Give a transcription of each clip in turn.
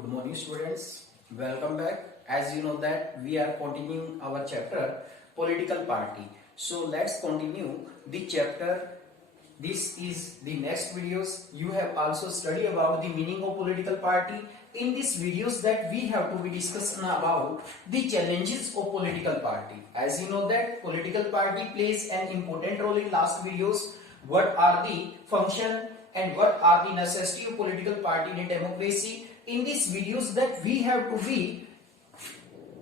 Good morning, students. Welcome back. As you know that we are continuing our chapter political party. So let's continue the chapter. This is the next videos. You have also studied about the meaning of political party. In these videos that we have to be discussing about the challenges of political party. As you know that political party plays an important role in last videos. What are the function and what are the necessity of political party in a democracy? In these videos that we have to be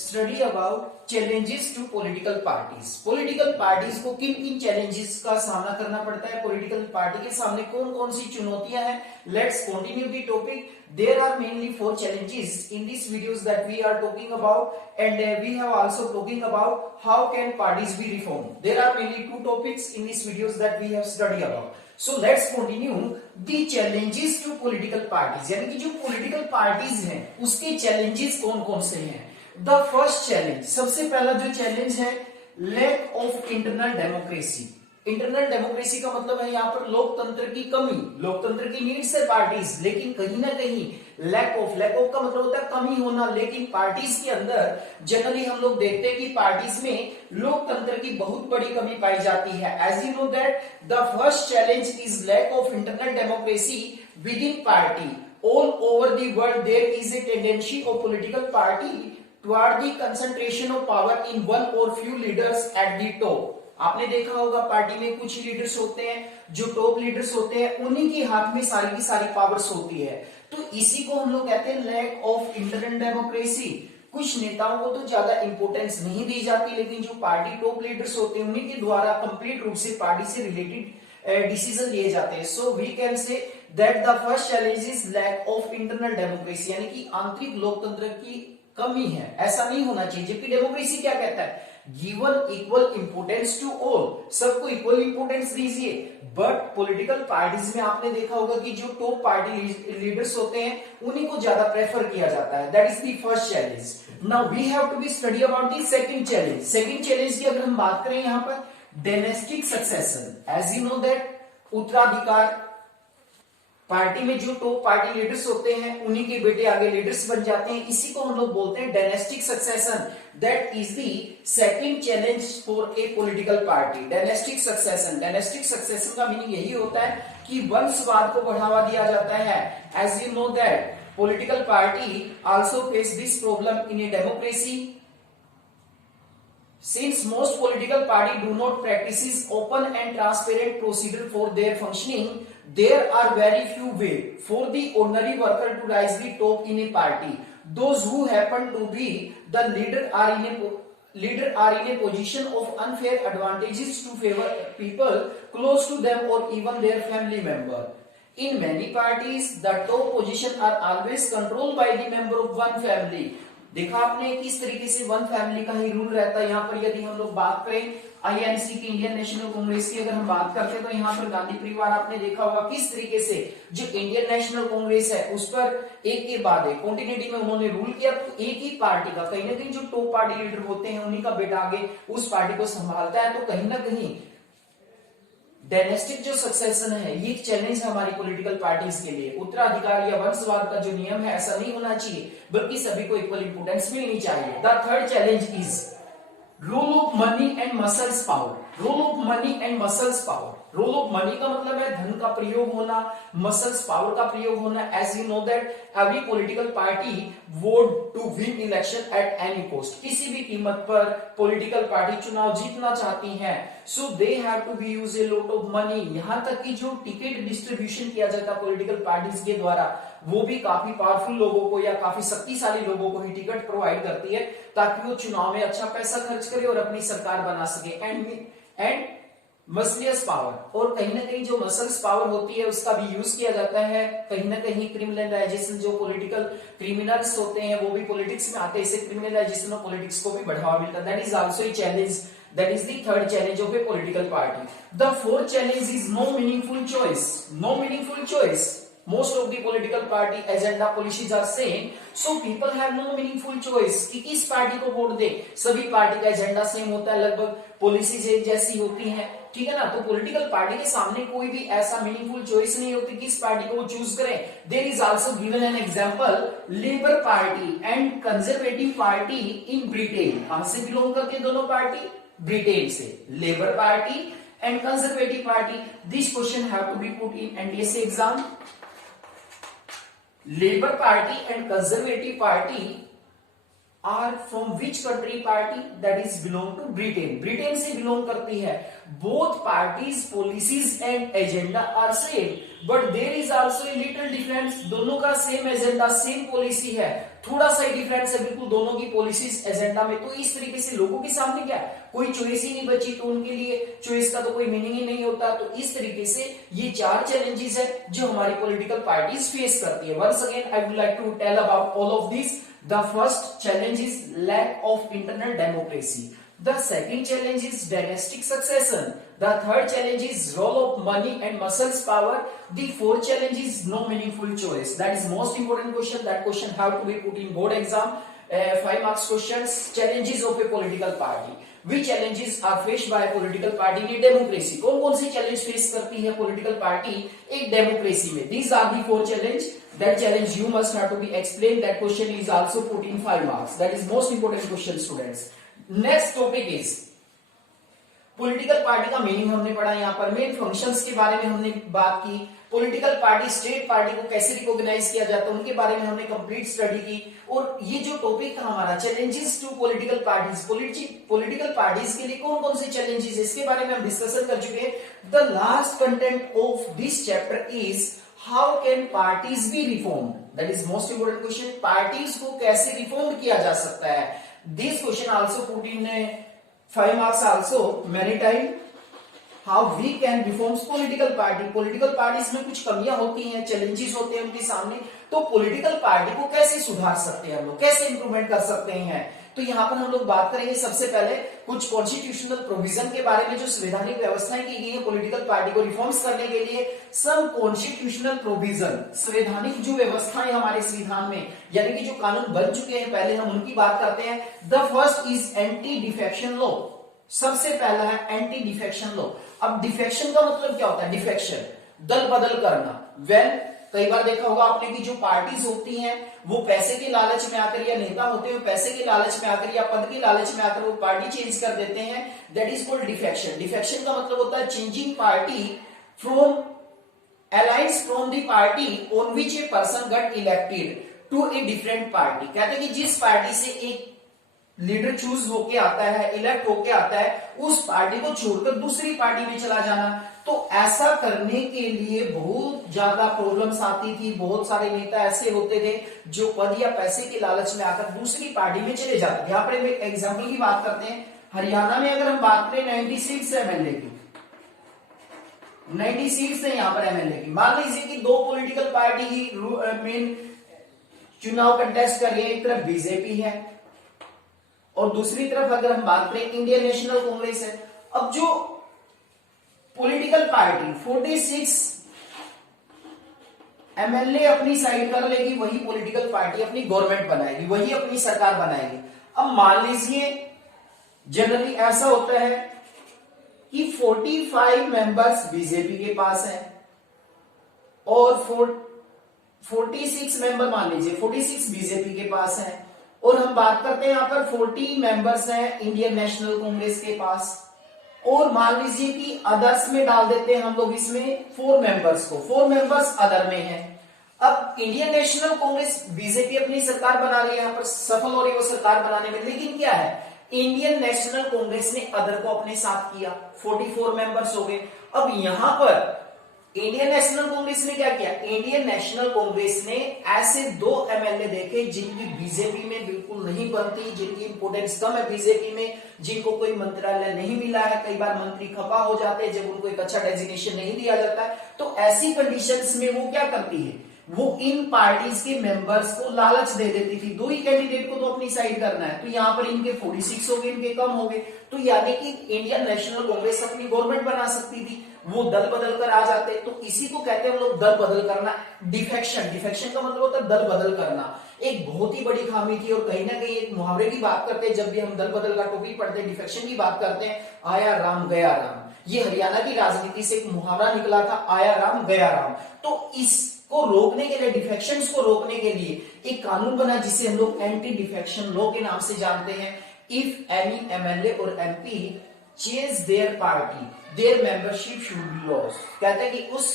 study about challenges to political parties. Political parties को किन किन challenges का सामना करना पड़ता है, political party के सामने कौन कौन सी चुनौतियां हैं। Let's continue the topic. There are mainly 4 challenges in these videos that we are talking about, and we have also talking about how can parties be reformed. There are mainly 2 topics in these videos that we have studied about. So let's continue the challenges to political parties, यानी कि जो political parties हैं उसके challenges कौन कौन से हैं। The first challenge, सबसे पहला जो चैलेंज है, lack of internal democracy. Internal democracy का मतलब है यहाँ पर लोकतंत्र की कमी, लोकतंत्र की नीड्स है पार्टीज, लेकिन कहीं ना कहीं लैक ऑफ का मतलब होता है कमी होना। लेकिन पार्टीज के अंदर जनरली हम लोग देखते हैं कि पार्टीज में लोकतंत्र की बहुत बड़ी कमी पाई जाती है। As you know that the first challenge is lack of internal democracy within party. All over the world there is a tendency of political party toward the concentration of power in one or few leaders at the top. आपने देखा होगा party में कुछ leaders होते हैं, जो top leaders होते हैं, उन्हीं के हाथ में सारी की सारी पावर्स होती है। तो इसी को हम लोग कहते हैं लैक ऑफ इंटरनल डेमोक्रेसी। कुछ नेताओं को तो ज्यादा इंपोर्टेंस नहीं दी जाती, लेकिन जो पार्टी टॉप लीडर्स होते हैं उन्हीं के द्वारा कंप्लीट रूप से पार्टी से रिलेटेड डिसीजन लिए जाते हैं। So we can say that the first challenge is lack of internal democracy, यानी कि आंतरिक लोकतंत्र की कमी है। ऐसा नहीं होना चाहिए। जबकि डेमोक्रेसी क्या कहता है, given equal importance to all, सबको इक्वल इंपोर्टेंस दीजिए। बट पॉलिटिकल पार्टीज में आपने देखा होगा कि जो टॉप पार्टी लीडर्स होते हैं उन्हीं को ज्यादा प्रेफर किया जाता है। That is the first challenge. Now we have to be study about the second challenge. Second challenge की अगर हम बात करें यहाँ पर dynastic succession. As you know that उत्तराधिकार, पार्टी में जो टॉप पार्टी लीडर्स होते हैं उन्हीं के बेटे आगे लीडर्स बन जाते हैं। इसी को हम लोग बोलते हैं dynastic succession. That is the second challenge for a political party, dynastic succession. Dynastic succession का मीनिंग यही होता है कि वंशवाद को बढ़ावा दिया जाता है। As you know that political party also face this problem in a democracy. Since most political party do not practice open and transparent procedure for their functioning, there are very few ways for the ordinary worker to rise the top in a party. Those who happen to be the leader are in a position of unfair advantages to favor people close to them or even their family member. In many parties, the top position are always controlled by the member of one family. देखा आपने किस तरीके से one family का ही rule रहता है। यहाँ पर यदि हम लोग बात करें आईएनसी की, इंडियन नेशनल कांग्रेस की अगर हम बात करते हैं तो यहाँ पर गांधी परिवार आपने देखा होगा किस तरीके से जो इंडियन नेशनल कांग्रेस है उस पर एक के बाद एक कॉन्टिन्यूटी में उन्होंने रूल किया। तो एक ही पार्टी का कहीं ना कहीं जो टॉप पार्टी लीडर होते हैं उन्हीं का बेटा आगे उस पार्टी को संभालता है। तो कहीं ना कहीं डायनेस्टिक जो सक्सेशन है ये चैलेंज है हमारी पॉलिटिकल पार्टीज के लिए। उत्तराधिकार या वंशवाद का जो नियम है ऐसा नहीं होना चाहिए, बल्कि सभी को इक्वल इंपोर्टेंस मिलनी चाहिए। The third challenge is role of money and muscles power. Role of money and muscles power. Role of money का मतलब है धन का प्रयोग होना, मसल्स पावर का प्रयोग होना। As you know that every political party vote to win election at any cost. किसी भी कीमत पर पॉलिटिकल पार्टी चुनाव जीतना चाहती है। So they have to be use a lot of money. यहां तक कि जो टिकट डिस्ट्रीब्यूशन किया जाता है पॉलिटिकल पार्टीज के द्वारा वो भी काफी पावरफुल लोगों को या काफी शक्तिशाली लोगों को ही टिकट प्रोवाइड करती है, ताकि वो चुनाव में अच्छा पैसा खर्च करे और अपनी सरकार बना सके। एंड मसलियस पावर, और कहीं ना कहीं जो मसल्स पावर होती है उसका भी यूज किया जाता है। कहीं ना कहीं क्रिमिनलाइजेशन, जो पॉलिटिकल क्रिमिनल्स होते हैं वो भी पॉलिटिक्स में आते हैं, इससे क्रिमिनलाइजेशन ऑफ पॉलिटिक्स को भी बढ़ावा मिलता है। That is also a challenge. That is the third challenge of a political party. The fourth challenge is no meaningful choice. No meaningful choice. Most of the political party agenda policies are same, so people have no meaningful choice कि किस party को vote दे। सभी party का agenda same होता है, लगभग policies एक जैसी होती हैं। ठीक है ना। तो पॉलिटिकल पार्टी के सामने कोई भी ऐसा मीनिंगफुल चॉइस नहीं होती किस पार्टी को वो चूज करें। There is also given an example, labour party and conservative party in Britain. कहां से बिलोंग करते हैं दोनों पार्टी? ब्रिटेन से। Labour party and conservative party, this question have to be put in NTSC exam. Labour party and conservative party are from which country party? That is belong to Britain. Britain से belong करती है। Both parties policies and agenda are same, but there is also a little difference. दोनों का same agenda, same policy है, थोड़ा सा ही difference है बिल्कुल दोनों की पॉलिसीज एजेंडा में। तो इस तरीके से लोगों के सामने क्या कोई चॉइस ही नहीं बची, तो उनके लिए चॉइस का तो कोई मीनिंग ही नहीं होता। तो इस तरीके से ये 4 चैलेंजेस है जो हमारी पॉलिटिकल पार्टीज फेस करती है। Once again I would like to tell about all of this. The first challenge is lack of internal democracy. The second challenge is dynastic succession. The third challenge is role of money and muscles power. The fourth challenge is no meaningful choice. That is most important question. That question have to be put in board exam. 5 marks questions. Challenges of a political party. Which challenges are faced by a political party in a democracy? कौन-कौन से challenge face करती है political party एक democracy में? These are the 4 challenge. That challenge you must have to be explained. That question is also put in 5 marks. That is most important question, students. Next topic is political party का meaning हमने पढ़ा, यहाँ पर main functions के बारे में हमने बात की। पॉलिटिकल पार्टी, स्टेट पार्टी को कैसे रिकॉग्नाइज किया जाता है उनके बारे में हमने कंप्लीट स्टडी की। और ये जो टॉपिक था हमारा challenges to political parties, political parties के लिए कौन कौन से चैलेंजेस इसके बारे में हम डिस्कशन कर चुके हैं। The last content of this chapter is how can parties B reformed? That is most important question. Parties को कैसे रिफॉर्म किया जा सकता है? This question also put in 5 marks also many time. How we can reform political party? Political parties में कुछ कमियां होती हैं, challenges होते हैं उनके सामने, तो political party को कैसे सुधार सकते हैं हम लोग, कैसे इंप्रूवमेंट कर सकते हैं? तो यहाँ पर हम लोग बात करेंगे सबसे पहले कुछ कॉन्स्टिट्यूशनल प्रोविजन के बारे में जो संवैधानिक व्यवस्थाएं की गई है पॉलिटिकल पार्टी को रिफॉर्म्स करने के लिए। सम कॉन्स्टिट्यूशनल प्रोविजन, संवैधानिक जो व्यवस्थाएं हमारे संविधान में यानी कि जो कानून बन चुके हैं पहले हम उनकी बात करते हैं। The first is anti defection law. सबसे पहला है एंटी डिफेक्शन लॉ। अब डिफेक्शन का मतलब क्या होता है? डिफेक्शन दल बदल करना। वेल कई बार देखा होगा आपने कि जो पार्टीज होती हैं वो पैसे के लालच में आकर, या नेता होते हैं पैसे के लालच में आकर या पद के लालच में आकर वो पार्टी चेंज कर देते हैं। That is called defection. Defection का मतलब होता है changing party from alliance from the party on which a person got elected to a different party. कहते हैं कि जिस पार्टी से एक लीडर चूज होके आता है, इलेक्ट होके आता है, उस पार्टी को छोड़कर दूसरी पार्टी में चला जाना। तो ऐसा करने के लिए बहुत ज्यादा प्रॉब्लम्स आती थी। बहुत सारे नेता ऐसे होते थे जो पद या पैसे के लालच में आकर दूसरी पार्टी में चले जाते थे। यहाँ पर एक एग्जाम्पल की बात करते हैं। हरियाणा में अगर हम बात करें 90 सीट्स है एमएलए की, 90 सीट्स है यहाँ पर एमएलए की। मान लीजिए कि 2 पॉलिटिकल पार्टी ही मेन चुनाव कंटेस्ट कर रही है। एक तरफ बीजेपी है और दूसरी तरफ अगर हम बात करें इंडियन नेशनल कांग्रेस है। अब जो पॉलिटिकल पार्टी 46 एमएलए अपनी साइड कर लेगी, वही पॉलिटिकल पार्टी अपनी गवर्नमेंट बनाएगी, वही अपनी सरकार बनाएगी। अब मान लीजिए जनरली ऐसा होता है कि 45 मेंबर्स बीजेपी के पास है और 46 मेंबर, मान लीजिए 46 बीजेपी के पास है, और हम बात करते हैं यहां पर 40 मेंबर्स हैं इंडियन नेशनल कांग्रेस के पास, और मान लीजिए कि अदर्स में डाल देते हैं हम लोग इसमें 4 मेंबर्स को, 4 मेंबर्स अदर में हैं। अब इंडियन नेशनल कांग्रेस बीजेपी अपनी सरकार बना रही है, यहां पर सफल हो रही है वो सरकार बनाने में, लेकिन क्या है इंडियन नेशनल कांग्रेस ने अदर को अपने साथ किया, 44 मेंबर्स हो गए। अब यहां पर इंडियन नेशनल कांग्रेस ने क्या किया, इंडियन नेशनल कांग्रेस ने ऐसे 2 एमएलए देखे जिनकी बीजेपी में बिल्कुल नहीं बनती, जिनकी इंपोर्टेंस कम है बीजेपी में, जिनको कोई मंत्रालय नहीं मिला है, कई बार मंत्री खपा हो जाते हैं जब उनको एक अच्छा डेजिग्नेशन नहीं दिया जाता है। तो ऐसी कंडीशंस में वो क्या करती है, वो इन पार्टीज के मेंबर्स को लालच दे देती थी, 2 ही कैंडिडेट को तो अपनी साइड करना है। तो यहाँ पर इनके 46 हो गए, इनके कम हो गए, तो यानी कि इंडियन नेशनल कांग्रेस अपनी गवर्नमेंट बना सकती थी, वो दल बदल कर आ जाते। तो इसी को कहते हैं हम लोग दल बदल करना, डिफेक्शन। डिफेक्शन का मतलब होता है दल बदल करना। एक बहुत ही बड़ी खामी थी, और कहीं ना कहीं एक मुहावरे की बात करते हैं जब भी हम दल बदल का टॉपिक पढ़ते हैं, डिफेक्शन की बात करते हैं, आया राम गया राम। ये हरियाणा की राजनीति से एक मुहावरा निकला था, आया राम गया राम। तो इसको रोकने के लिए, डिफेक्शंस को रोकने के लिए एक कानून बना जिसे हम लोग एंटी डिफेक्शन लॉ के नाम से जानते हैं। इफ एनी एमएलए और MP change their party, their membership should be lost. कहते हैं कि उस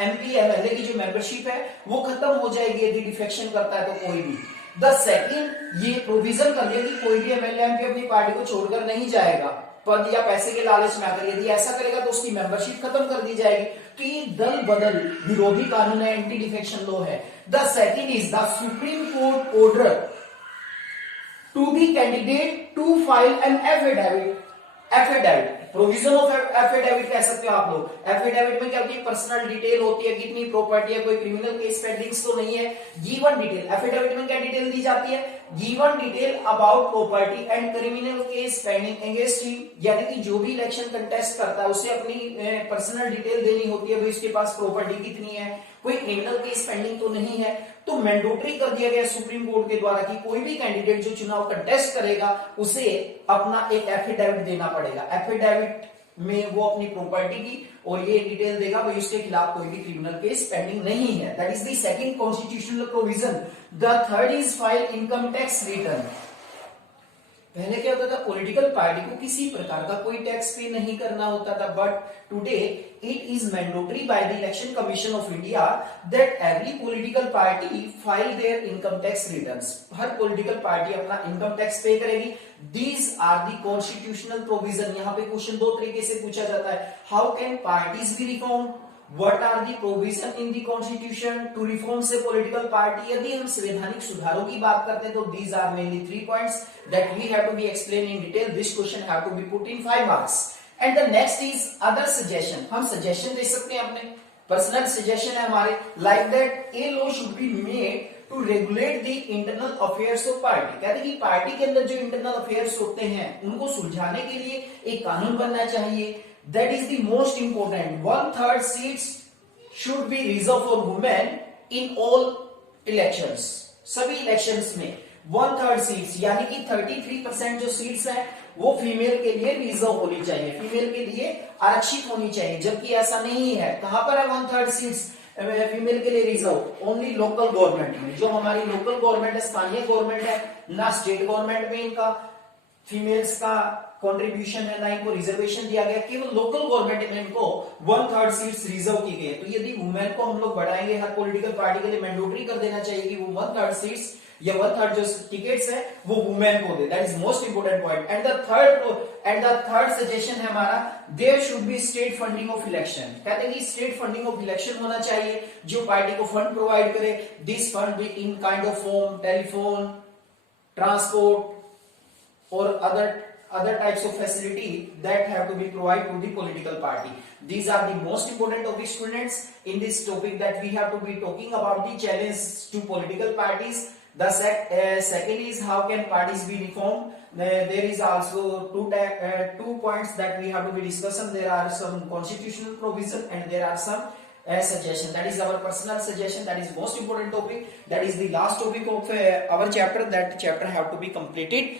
एमपी एमएलए की जो मेंबरशिप है वो खत्म हो जाएगी यदि डिफेक्शन करता है तो कोई भी। द सेकंड, ये प्रोविजन कर दिया कि कोई भी एमएलए एमपी अपनी पार्टी को छोड़कर नहीं जाएगा पद या पैसे के लालच में आकर, यदि ऐसा करेगा तो उसकी मेंबरशिप खत्म कर दी जाएगी। तो ये दल बदल विरोधी कानून है, एंटी डिफेक्शन लॉ है। The second is the supreme court order to be candidate to file an affidavit. Affidavit, provision of affidavit कह सकते हो आप लोग। एफिडेविट में क्या होती है, पर्सनल डिटेल होती है, कितनी प्रॉपर्टी है, कोई क्रिमिनल केस पेंडिंग्स तो नहीं है। गिवन डिटेल, एफिडेविट में क्या डिटेल दी जाती है, given detail about property and criminal case pending against him, यानी कि जो भी इलेक्शन कंटेस्ट करता है उसे अपनी पर्सनल डिटेल देनी होती है, भाई उसके पास प्रॉपर्टी कितनी है, कोई क्रिमिनल केस पेंडिंग तो नहीं है। तो मैंडेटरी कर दिया गया सुप्रीम कोर्ट के द्वारा कि कोई भी कैंडिडेट जो चुनाव कंटेस्ट करेगा उसे अपना एक एफिडेविट देना पड़ेगा। एफिडेविट में वो अपनी प्रॉपर्टी की और ये डिटेल देगा भाई उसके खिलाफ कोई भी क्रिमिनल केस पेंडिंग नहीं है। That is the second constitutional provision. The third is file income tax return. पहले क्या होता था, पॉलिटिकल पार्टी को किसी प्रकार का कोई टैक्स पे नहीं करना होता था, but today it is mandatory by the election commission of India that every political party file their income tax returns. हर पॉलिटिकल पार्टी अपना इनकम टैक्स पे करेगी। These are the constitutional provision. यहाँ पे क्वेश्चन दो तरीके से पूछा जाता है, how can parties be reform, What are the provision in the constitution to reform से political party। यदि हम संवैधानिक सुधारों की बात करते हैं तो these are mainly 3 points that we have to be explained in detail. This question have to be put in 5 marks. And the next is other suggestion। हम suggestion दे सकते हैं, अपने personal suggestion है हमारे, like that a law should be made to regulate the internal affairs of party। कहते हैं कि party के अंदर जो internal affairs होते हैं उनको सुलझाने के लिए एक कानून बनना चाहिए। That is the most important। 1/3 seats should be reserved for women in all elections। सभी इलेक्शंस में 1/3 सीट्स यानी कि 33% जो सीट्स हैं वो फीमेल के लिए रिजर्व होनी चाहिए, फीमेल के लिए आरक्षित होनी चाहिए, जबकि ऐसा नहीं है। कहां पर है 1/3 सीट्स फीमेल के लिए रिजर्व? ओनली लोकल गवर्नमेंट में। जो हमारी लोकल गवर्नमेंट है, स्थानीय गवर्नमेंट है, ना स्टेट गवर्नमेंट में इनका फीमेल्स का कंट्रीब्यूशन है, ना इनको रिजर्वेशन दिया गया, केवल लोकल गवर्नमेंट में इनको 1/3 सीट्स रिजर्व की गई है। तो यदि वुमेन को हम लोग बढ़ाएंगे, हर पॉलिटिकल पार्टी के लिए मैंडेटरी कर देना चाहिए कि वो 1/3 सीट्स या 1/3 जो टिकट्स है वो वुमेन को दे। That is most important point. And the third suggestion है हमारा, there should be state funding of election. कहते हैं कि स्टेट फंडिंग ऑफ इलेक्शन होना चाहिए, जो पार्टी को फंड प्रोवाइड करे। This fund be in kind of form, telephone, transport or other types of facility that have to be provided to the political party. These are the most important topics, students. In this topic that we have to be talking about the challenge to political parties. The second is how can parties be reformed. There is also two points that we have to be discussing. There are some constitutional provision and there are some suggestion. That is our personal suggestion. That is most important topic. That is the last topic of our chapter. That chapter have to be completed